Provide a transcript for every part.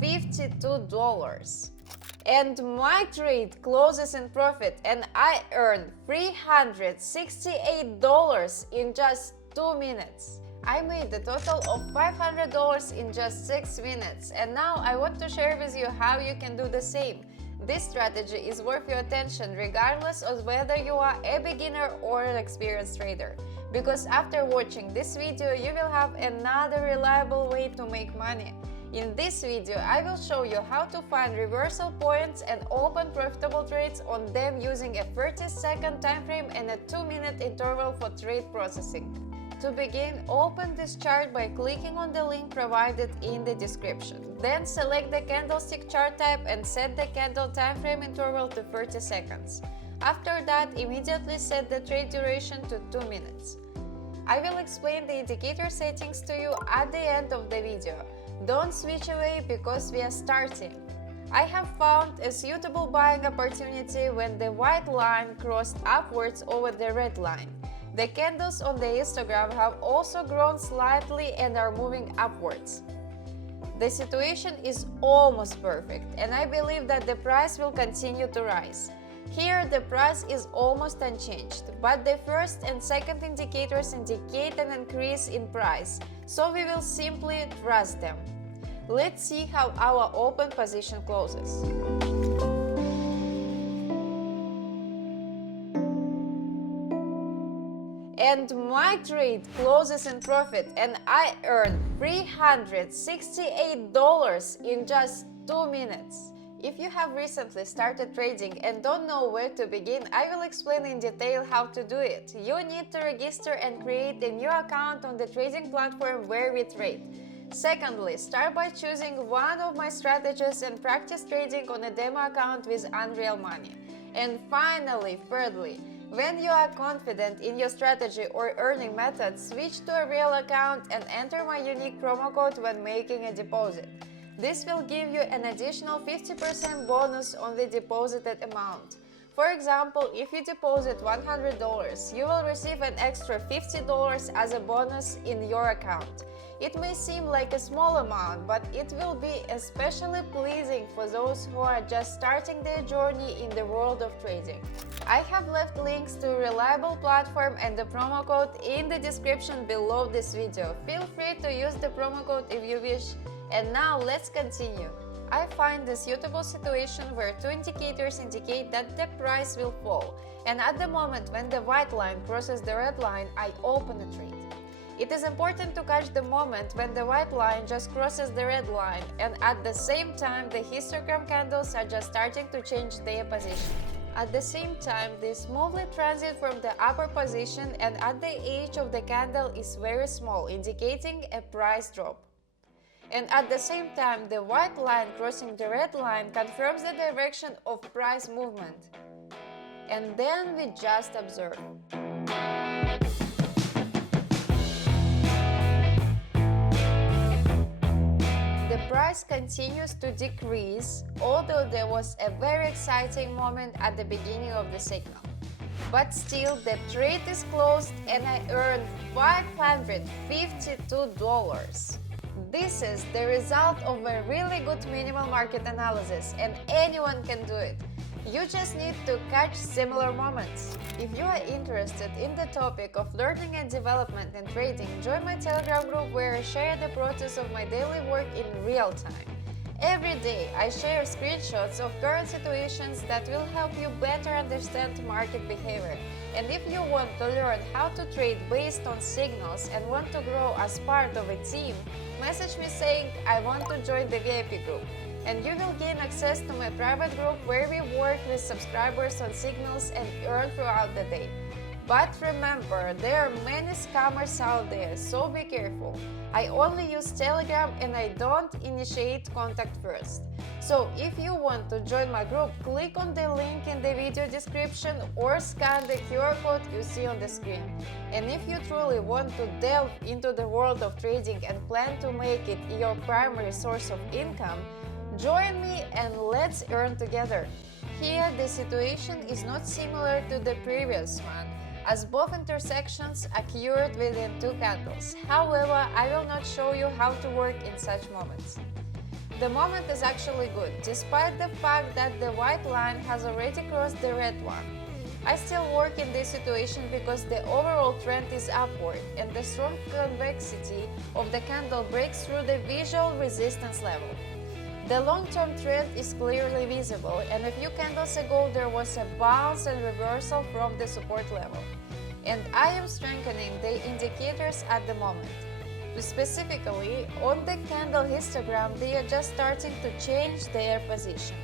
$552. And my trade closes in profit and I earn $368 in just 2 minutes. I made a total of $500 in just 6 minutes, and now I want to share with you how you can do the same. This strategy is worth your attention regardless of whether you are a beginner or an experienced trader. Because after watching this video, you will have another reliable way to make money. In this video, I will show you how to find reversal points and open profitable trades on them using a 30-second time frame and a 2-minute interval for trade processing. To begin, open this chart by clicking on the link provided in the description. Then select the candlestick chart type and set the candle time frame interval to 30 seconds. After that, immediately set the trade duration to 2 minutes. I will explain the indicator settings to you at the end of the video. Don't switch away because we are starting. I have found a suitable buying opportunity when the white line crossed upwards over the red line. The candles on the histogram have also grown slightly and are moving upwards. The situation is almost perfect, and I believe that the price will continue to rise. Here the price is almost unchanged, but the first and second indicators indicate an increase in price, so we will simply trust them. Let's see how our open position closes. And my trade closes in profit and I earn $368 in just 2 minutes. If you have recently started trading and don't know where to begin, I will explain in detail how to do it. You need to register and create a new account on the trading platform where we trade. Secondly, start by choosing one of my strategies and practice trading on a demo account with Unveil money. And finally, thirdly, when you are confident in your strategy or earning method, switch to a real account and enter my unique promo code when making a deposit. This will give you an additional 50% bonus on the deposited amount. For example, if you deposit $100, you will receive an extra $50 as a bonus in your account. It may seem like a small amount, but it will be especially pleasing for those who are just starting their journey in the world of trading. I have left links to a reliable platform and the promo code in the description below this video. Feel free to use the promo code if you wish. And now let's continue. I find a suitable situation where two indicators indicate that the price will fall, and at the moment when the white line crosses the red line, I open a trade. It is important to catch the moment when the white line just crosses the red line, and at the same time the histogram candles are just starting to change their position. At the same time, they smoothly transit from the upper position, and at the edge of the candle is very small, indicating a price drop. And at the same time, the white line crossing the red line confirms the direction of price movement. And then we just observe. The price continues to decrease, although there was a very exciting moment at the beginning of the signal. But still, the trade is closed and I earned $552. This is the result of a really good minimal market analysis, and anyone can do it. You just need to catch similar moments. If you are interested in the topic of learning and development in trading, join my Telegram group where I share the process of my daily work in real time. Every day, I share screenshots of current situations that will help you better understand market behavior. And if you want to learn how to trade based on signals and want to grow as part of a team, message me saying I want to join the VIP group. And you will gain access to my private group where we work with subscribers on signals and earn throughout the day. But remember, there are many scammers out there, so be careful. I only use Telegram and I don't initiate contact first. So if you want to join my group, click on the link in the video description or scan the QR code you see on the screen. And if you truly want to delve into the world of trading and plan to make it your primary source of income, join me and let's earn together. Here, the situation is not similar to the previous one, as both intersections occurred within two candles. However, I will not show you how to work in such moments. The moment is actually good, despite the fact that the white line has already crossed the red one. I still work in this situation because the overall trend is upward and the strong convexity of the candle breaks through the visual resistance level. The long-term trend is clearly visible, and a few candles ago there was a bounce and reversal from the support level. And I am strengthening the indicators at the moment. Specifically, on the candle histogram, they are just starting to change their position.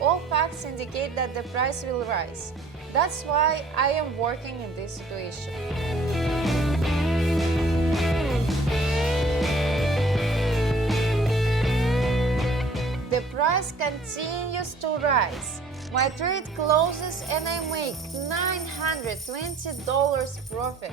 All facts indicate that the price will rise. That's why I am working in this situation. The price continues to rise. My trade closes and I make $920 profit.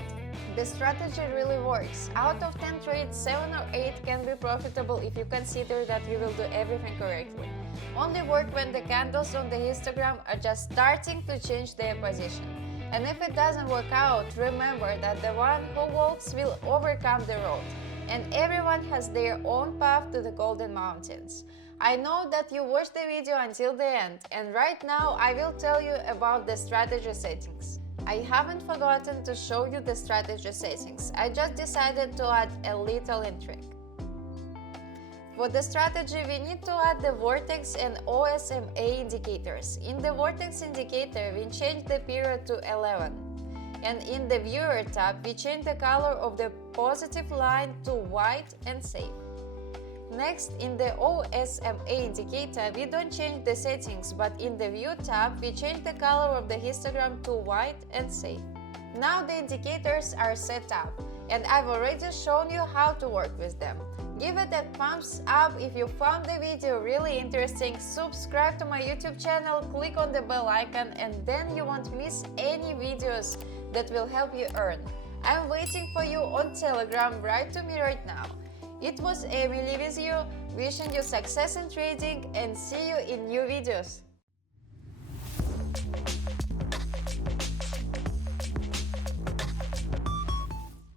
The strategy really works. Out of 10 trades, 7 or 8 can be profitable if you consider that you will do everything correctly. Only work when the candles on the histogram are just starting to change their position. And if it doesn't work out, remember that the one who walks will overcome the road. And everyone has their own path to the Golden Mountains. I know that you watched the video until the end, and right now I will tell you about the strategy settings. I haven't forgotten to show you the strategy settings, I just decided to add a little intrigue. For the strategy, we need to add the vortex and OSMA indicators. In the vortex indicator, we change the period to 11. And in the viewer tab, we change the color of the positive line to white and safe. Next, in the OSMA indicator, we don't change the settings, but in the View tab, we change the color of the histogram to white and safe. Now the indicators are set up, and I've already shown you how to work with them. Give it a thumbs up if you found the video really interesting, subscribe to my YouTube channel, click on the bell icon, and then you won't miss any videos that will help you earn. I'm waiting for you on Telegram, write to me right now. It was Emily with you, wishing you success in trading and see you in new videos.